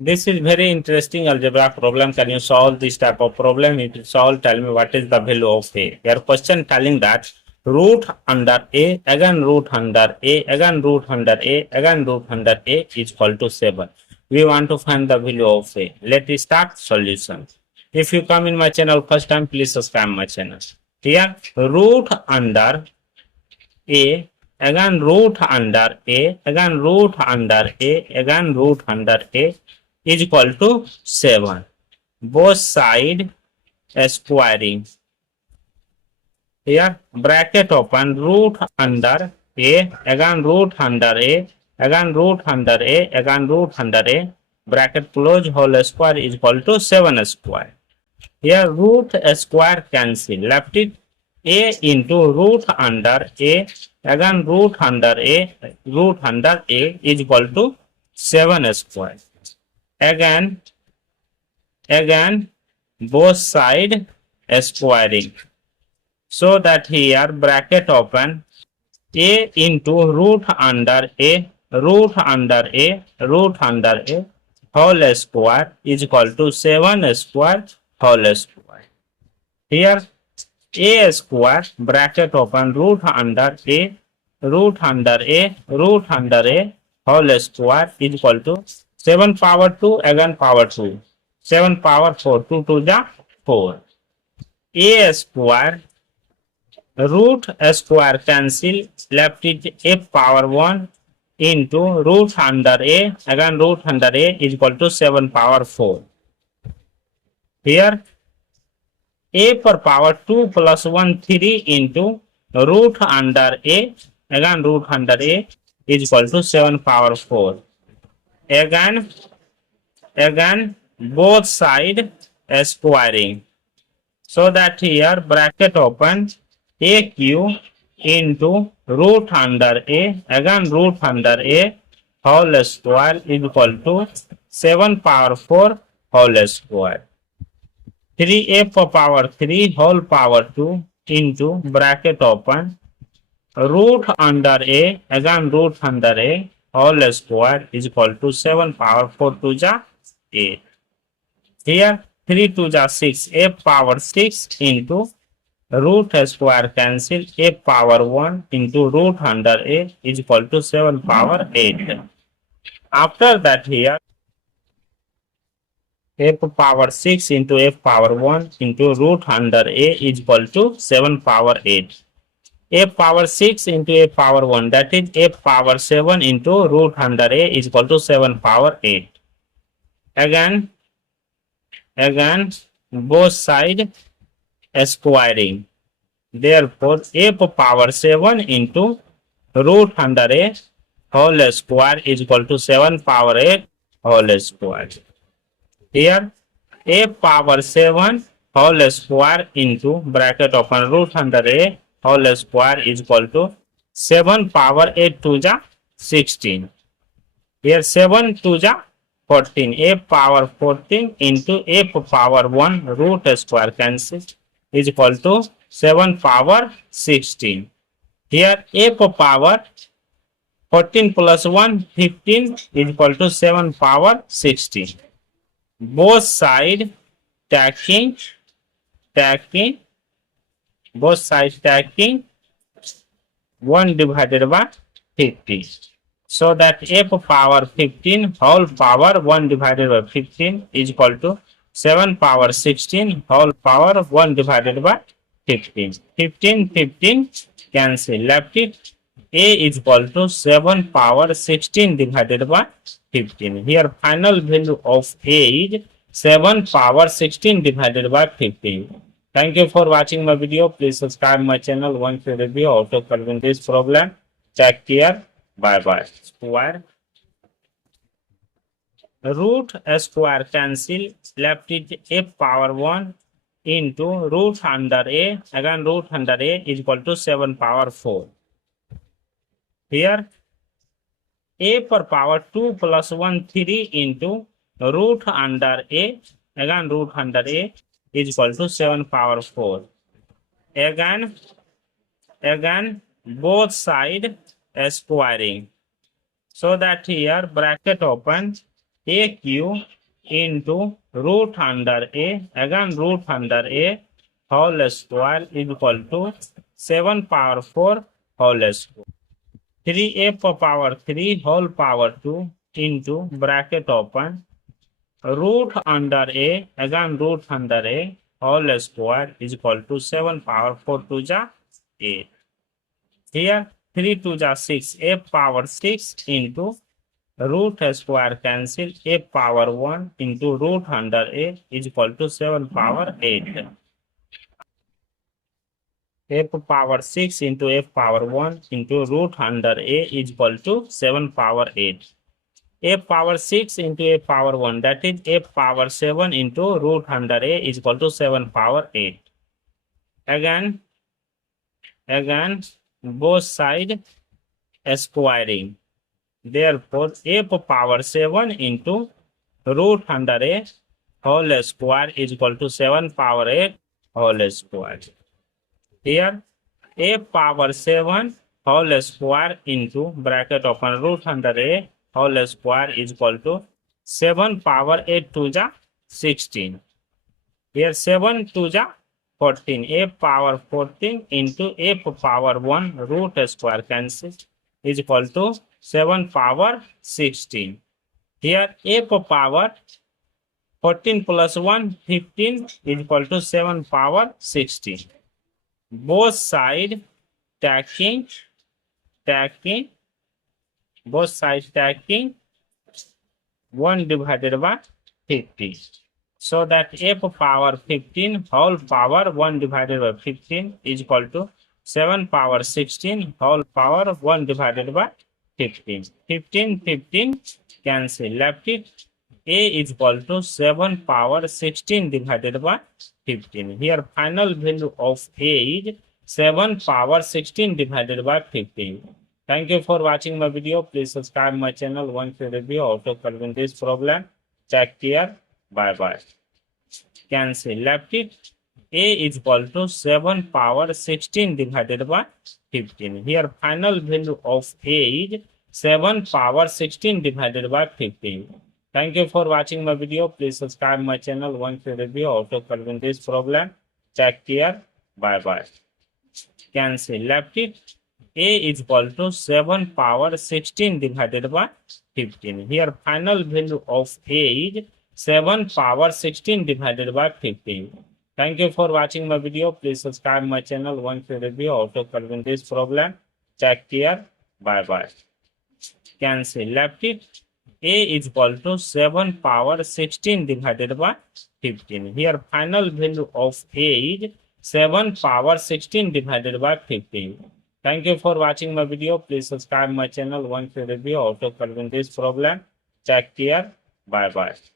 This is very interesting algebra problem. Can you solve this type of problem? If you solve, tell me what is the value of a. Your question telling that root under a, again root under a, again root under a, again root under a is equal to 7. We want to find the value of a. Let us start solution. If you come in my channel first time, please subscribe my channel. Here, root under a, again root under a, again root under a, again root under a is equal to 7. Both side squaring. Here bracket open, root under a, again root under a, again root under a, again root under a, bracket close, whole square is equal to 7 square. Here root square cancel, left it a into root under a, again root under a is equal to 7 square. Again both side squaring, so that here bracket open, a into root under a, root under a, root under a whole square is equal to 7 square whole square. Here a square bracket open, root under a, root under a, root under a whole square is equal to 7 power 2, again power 2, 7 power 4, 2 to the 4. A square root square cancel, left it a power 1 into root under a, again root under a is equal to 7 power 4. Here a per power 2 plus 1 3 into root under a, again root under a is equal to 7 power 4. Again both side squaring, so that here bracket open, a q into root under a, again root under a whole square is equal to 7 power 4 whole square. 3a power 3 whole power 2 into bracket open, root under a, again root under a whole square is equal to 7 power 4 to the 8. Here 3 to the 6, a power 6 into root square cancel, a power 1 into root under a is equal to 7 power 8. After that here f power 6 into f power 1 into root under a is equal to 7 power 8. F power 6 into f power 1, that is f power 7 into root under a is equal to 7 power 8. Again both side squaring. Therefore, f power 7 into root under a whole square is equal to 7 power 8 whole square. Here a power 7 whole square into bracket open, root under a whole square is equal to 7 power 8 to the 16. Here 7 to the 14, a power 14 into a power 1 root square cancel is equal to 7 power 16. Here a power 14 plus 1 15 is equal to 7 power 16. Both side stacking, both sides stacking 1 divided by 50. So that f power 15 whole power 1 divided by 15 is equal to 7 power 16 whole power 1 divided by 15. 15 cancel, left it a is equal to 7 power 16 divided by 15. Here final value of a is 7 power 16 divided by 15. Thank you for watching my video. Please subscribe my channel. Once you review how to solve this problem. Take care. Bye bye. Square. Root square cancel, left it a power 1 into root under a, again root under a is equal to 7 power 4. Here a per power 2 plus 1 3 into root under a, again root under a is equal to 7 power 4. Again both side squaring, so that here bracket open, AQ into root under A, again root under A whole square is equal to 7 power 4 whole square. 3a power 3 whole power 2 into bracket open root under A, again root under A whole square is equal to 7 power 4 to the 8. Here 3 to the 6, a power 6 into root square cancel, a power 1 into root under A is equal to 7 power 8. F power 6 into f power 1 into root under A is equal to 7 power 8. F power 6 into f power 1, that is f power 7 into root under A is equal to 7 power 8. Again both side squaring. Therefore, f power 7 into root under A whole square is equal to 7 power 8 whole square. Here, a power 7 whole square into bracket open root under A whole square is equal to 7 power 8 to the 16. Here 7 to the 14. A power 14 into a power 1 root square cancel is equal to 7 power 16. Here a power 14 plus 1, 15 is equal to 7 power 16. Both side stacking, both sides stacking 1 divided by 50. So that f power 15 whole power 1 divided by 15 is equal to 7 power 16 whole power 1 divided by 15. 15 cancel, left it. A is equal to 7 power 16 divided by 15. Here final value of A is 7 power 16 divided by 15. Thank you for watching my video. Please subscribe my channel. Once you review how to solve this problem. Take care. Bye bye. Cancel, left it. A is equal to 7 power 16 divided by 15. Here final value of A is 7 power 16 divided by 15. Thank you for watching my video. Please subscribe my channel. Once you review how to solve this problem. Take care. Bye bye. Cancel, left it. A is equal to 7 power 16 divided by 15. Here final value of A is 7 power 16 divided by 15. Thank you for watching my video. Please subscribe my channel. Once you review how to solve this problem. Take care. Bye bye. Cancel, left it. A is equal to 7 power 16 divided by 15. Here final value of A is 7 power 16 divided by 15. Thank you for watching my video. Please subscribe my channel. Once you review how to solve this problem. Take care. Bye bye.